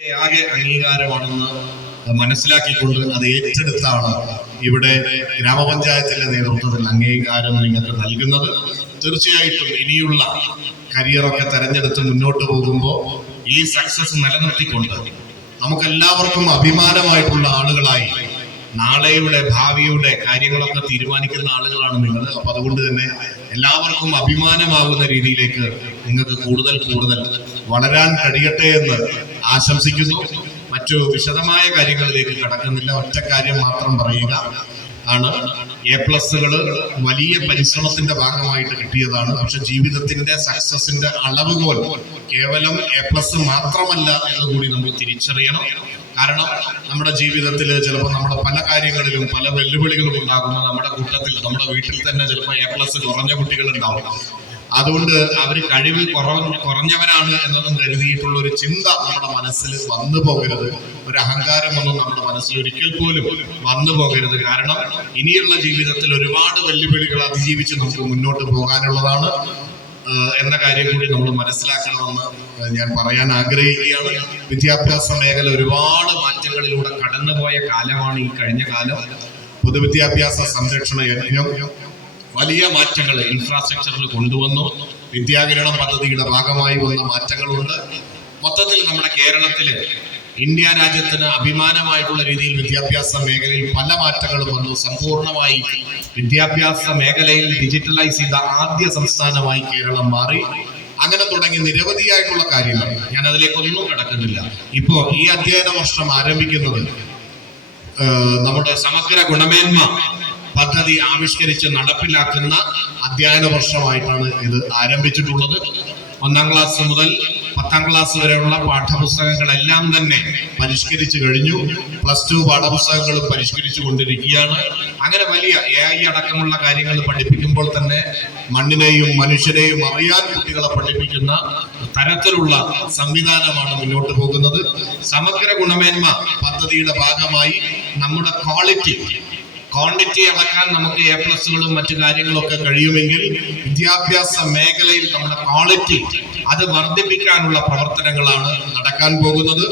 ആകെ അംഗീകാരമാണെന്ന് മനസ്സിലാക്കിക്കൊണ്ട് അത് ഏറ്റെടുത്താണ് ഇവിടെ ഗ്രാമപഞ്ചായത്തിന്റെ നേതൃത്വത്തിൽ അംഗീകാരം നിങ്ങൾക്ക് നൽകുന്നത്. തീർച്ചയായിട്ടും ഇനിയുള്ള കരിയറൊക്കെ തെരഞ്ഞെടുത്ത് മുന്നോട്ട് പോകുമ്പോൾ ഈ സക്സസ് നിലനിർത്തിക്കൊണ്ട് നമുക്കെല്ലാവർക്കും അഭിമാനമായിട്ടുള്ള ആളുകളായി നാളെയുടെ ഭാവിയുടെ കാര്യങ്ങളൊക്കെ തീരുമാനിക്കുന്ന ആളുകളാണ് നിങ്ങൾ. അപ്പൊ അതുകൊണ്ട് തന്നെ എല്ലാവർക്കും അഭിമാനമാകുന്ന രീതിയിലേക്ക് നിങ്ങൾക്ക് കൂടുതൽ വളരാൻ കഴിയട്ടെ എന്ന് ആശംസിക്കുന്നു. മറ്റു വിശദമായ കാര്യങ്ങളിലേക്ക് കടക്കുന്നില്ല. ഒറ്റ കാര്യം മാത്രം പറയുക ആണ്, A+കൾ വലിയ പരിശ്രമത്തിന്റെ ഭാഗമായിട്ട് കിട്ടിയതാണ്. പക്ഷെ ജീവിതത്തിന്റെ സക്സസിന്റെ അളവുകോൽ കേവലം A+ മാത്രമല്ല എന്ന് കൂടി നമ്മൾ തിരിച്ചറിയണം. കാരണം നമ്മുടെ ജീവിതത്തിൽ ചിലപ്പോൾ നമ്മുടെ പല കാര്യങ്ങളിലും പല വെല്ലുവിളികളും ഉണ്ടാകുമ്പോൾ നമ്മുടെ കൂട്ടത്തിൽ നമ്മുടെ വീട്ടിൽ തന്നെ ചിലപ്പോൾ A+ കുറഞ്ഞ കുട്ടികൾ ഉണ്ടാവും. അതുകൊണ്ട് അവർ കഴിവ് കുറഞ്ഞവരാണ് എന്നൊന്നും കരുതിയിട്ടുള്ള ഒരു ചിന്ത നമ്മുടെ മനസ്സിൽ വന്നു പോകരുത്. ഒരു അഹങ്കാരമൊന്നും നമ്മുടെ മനസ്സിൽ ഒരിക്കൽ പോലും വന്നു പോകരുത്. കാരണം ഇനിയുള്ള ജീവിതത്തിൽ ഒരുപാട് വെല്ലുവിളികൾ അതിജീവിച്ച് നമുക്ക് മുന്നോട്ട് പോകാനുള്ളതാണ് എന്ന കാര്യം കൂടി നമ്മൾ മനസ്സിലാക്കണമെന്ന് ഞാൻ പറയാൻ ആഗ്രഹിക്കുകയാണ്. വിദ്യാഭ്യാസ മേഖല ഒരുപാട് മാറ്റങ്ങളിലൂടെ കടന്നുപോയ കാലമാണ് ഈ കഴിഞ്ഞ കാലം. പൊതുവിദ്യാഭ്യാസ സംരക്ഷണ യജ്ഞം വലിയ മാറ്റങ്ങൾ ഇൻഫ്രാസ്ട്രക്ചറിൽ കൊണ്ടുവന്നു. വിദ്യാകിരണം പദ്ധതിയുടെ ഭാഗമായി വന്ന മാറ്റങ്ങളുണ്ട്. മൊത്തത്തിൽ നമ്മുടെ കേരളത്തില് ഇന്ത്യ രാജ്യത്തിന് അഭിമാനമായിട്ടുള്ള രീതിയിൽ വിദ്യാഭ്യാസ മേഖലയിൽ പല മാറ്റങ്ങളും വന്നു. സമ്പൂർണമായി വിദ്യാഭ്യാസ മേഖലയിൽ ഡിജിറ്റലൈസ് ചെയ്ത ആദ്യ സംസ്ഥാനമായി കേരളം മാറി. അങ്ങനെ തുടങ്ങി നിരവധിയായിട്ടുള്ള കാര്യങ്ങൾ, ഞാൻ അതിലേക്കൊന്നും കടക്കുന്നില്ല. ഇപ്പോ ഈ അധ്യയന വർഷം ആരംഭിക്കുന്നത് നമ്മുടെ സമഗ്ര ഗുണമേന്മ പദ്ധതി ആവിഷ്കരിച്ച് നടപ്പിലാക്കുന്ന അധ്യയന വർഷമായിട്ടാണ് ഇത് ആരംഭിച്ചിട്ടുള്ളത്. 1ാം ക്ലാസ് മുതൽ 10ാം ക്ലാസ് വരെയുള്ള പാഠപുസ്തകങ്ങളെല്ലാം തന്നെ പരിഷ്കരിച്ചു കഴിഞ്ഞു. +2 പാഠപുസ്തകങ്ങളും പരിഷ്കരിച്ചു കൊണ്ടിരിക്കുകയാണ്. അങ്ങനെ വലിയ AI അടക്കമുള്ള കാര്യങ്ങൾ പഠിപ്പിക്കുമ്പോൾ തന്നെ മണ്ണിനെയും മനുഷ്യനെയും അറിയാൻ കുട്ടികളെ പഠിപ്പിക്കുന്ന തരത്തിലുള്ള സംവിധാനമാണ് മുന്നോട്ട് പോകുന്നത്. സമഗ്ര ഗുണമേന്മ പദ്ധതിയുടെ ഭാഗമായി നമ്മുടെ ക്വാണ്ടിറ്റി അളക്കാൻ നമുക്ക് A+കളും മറ്റു കാര്യങ്ങളൊക്കെ കഴിയുമെങ്കിൽ വിദ്യാഭ്യാസ മേഖലയിൽ നമ്മുടെ ക്വാളിറ്റി അത് വർദ്ധിപ്പിക്കാനുള്ള പ്രവർത്തനങ്ങളാണ് നടക്കാൻ പോകുന്നത്.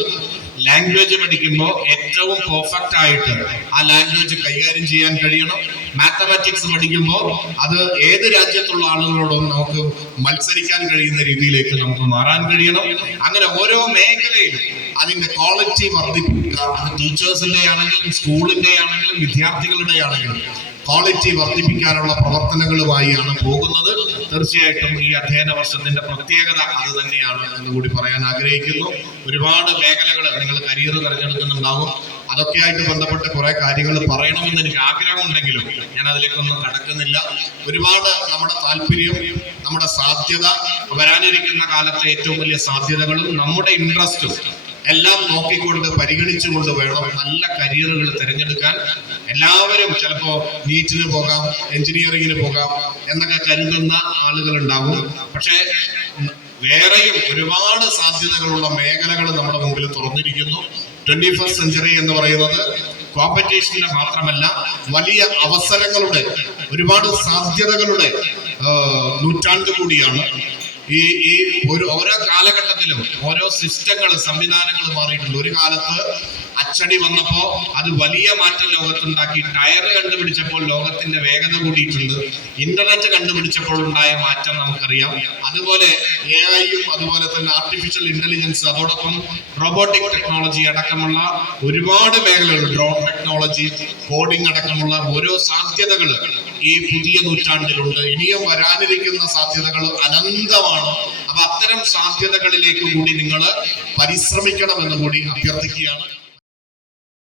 ലാംഗ്വേജ് പഠിക്കുമ്പോൾ ഏറ്റവും പെർഫെക്റ്റ് ആയിട്ട് ആ ലാംഗ്വേജ് കൈകാര്യം ചെയ്യാൻ കഴിയണം. മാത്തമാറ്റിക്സ് പഠിക്കുമ്പോൾ അത് ഏത് രാജ്യത്തുള്ള ആളുകളോടും നമുക്ക് മത്സരിക്കാൻ കഴിയുന്ന രീതിയിലേക്ക് നമുക്ക് മാറാൻ കഴിയണം. അങ്ങനെ ഓരോ മേഖലയിലും അതിന്റെ ക്വാളിറ്റി വർദ്ധിപ്പിക്കുക. അത് ടീച്ചേഴ്സിന്റെ ആണെങ്കിലും സ്കൂളിന്റെ ആണെങ്കിലും വിദ്യാർത്ഥികളുടെ ആണെങ്കിലും ക്വാളിറ്റി വർദ്ധിപ്പിക്കാനുള്ള പ്രവർത്തനങ്ങളുമായാണ് പോകുന്നത്. തീർച്ചയായിട്ടും ഈ അധ്യയന വർഷത്തിന്റെ പ്രത്യേകത അത് തന്നെയാണ് എന്ന് കൂടി പറയാൻ ആഗ്രഹിക്കുന്നു. ഒരുപാട് മേഖലകൾ നിങ്ങൾ കരിയർ തിരഞ്ഞെടുക്കുന്നുണ്ടാവും. അതൊക്കെയായിട്ട് ബന്ധപ്പെട്ട് കുറെ കാര്യങ്ങൾ പറയണമെന്ന് എനിക്ക് ആഗ്രഹമുണ്ടെങ്കിലും ഞാൻ അതിലേക്കൊന്നും കടക്കുന്നില്ല. ഒരുപാട് നമ്മുടെ താല്പര്യം, നമ്മുടെ സാധ്യത, വരാനിരിക്കുന്ന കാലത്തെ ഏറ്റവും വലിയ സാധ്യതകളും നമ്മുടെ ഇൻട്രസ്റ്റും എല്ലാം നോക്കിക്കൊണ്ട് പരിഗണിച്ചുകൊണ്ട് വേണം നല്ല കരിയറുകൾ തിരഞ്ഞെടുക്കാൻ. എല്ലാവരും ചിലപ്പോ നീറ്റിന് പോകാം, എഞ്ചിനീയറിംഗിന് പോകാം എന്നൊക്കെ കരുതുന്ന ആളുകളുണ്ടാവും. പക്ഷേ വേറെയും ഒരുപാട് സാധ്യതകളുള്ള മേഖലകൾ നമ്മുടെ മുമ്പിൽ തുറന്നിരിക്കുന്നു. 21st സെഞ്ചുറി എന്ന് പറയുന്നത് കോമ്പറ്റീഷന്റെ മാത്രമല്ല, വലിയ അവസരങ്ങളുടെ, ഒരുപാട് സാധ്യതകളുടെ നൂറ്റാണ്ട് കൂടിയാണ്. ഈ ഓരോ കാലഘട്ടത്തിലും ഓരോ സംവിധാനങ്ങൾ മാറിയിട്ടുണ്ട്. ഒരു കാലത്ത് അച്ചടി വന്നപ്പോ അത് വലിയ മാറ്റം ലോകത്തുണ്ടാക്കി. ടയർ കണ്ടുപിടിച്ചപ്പോൾ ലോകത്തിന്റെ വേഗത കൂടിയിട്ടുണ്ട്. ഇന്റർനെറ്റ് കണ്ടുപിടിച്ചപ്പോൾ ഉണ്ടായ മാറ്റം നമുക്കറിയാം. അതുപോലെ AI-യും അതുപോലെ തന്നെ ആർട്ടിഫിഷ്യൽ ഇന്റലിജൻസ്, അതോടൊപ്പം റോബോട്ടിക് ടെക്നോളജി അടക്കമുള്ള ഒരുപാട് മേഖലകൾ, ഡ്രോൺ ടെക്നോളജി, കോഡിംഗ് അടക്കമുള്ള ഓരോ സാധ്യതകൾ ഈ പുതിയ നൂറ്റാണ്ടിലുണ്ട്. ഇനിയും വരാനിരിക്കുന്ന സാധ്യതകൾ അനന്തമാണ്. അപ്പൊ അത്തരം സാധ്യതകളിലേക്ക് കൂടി നിങ്ങൾ പരിശ്രമിക്കണമെന്ന് കൂടി അഭ്യർത്ഥിക്കുകയാണ്.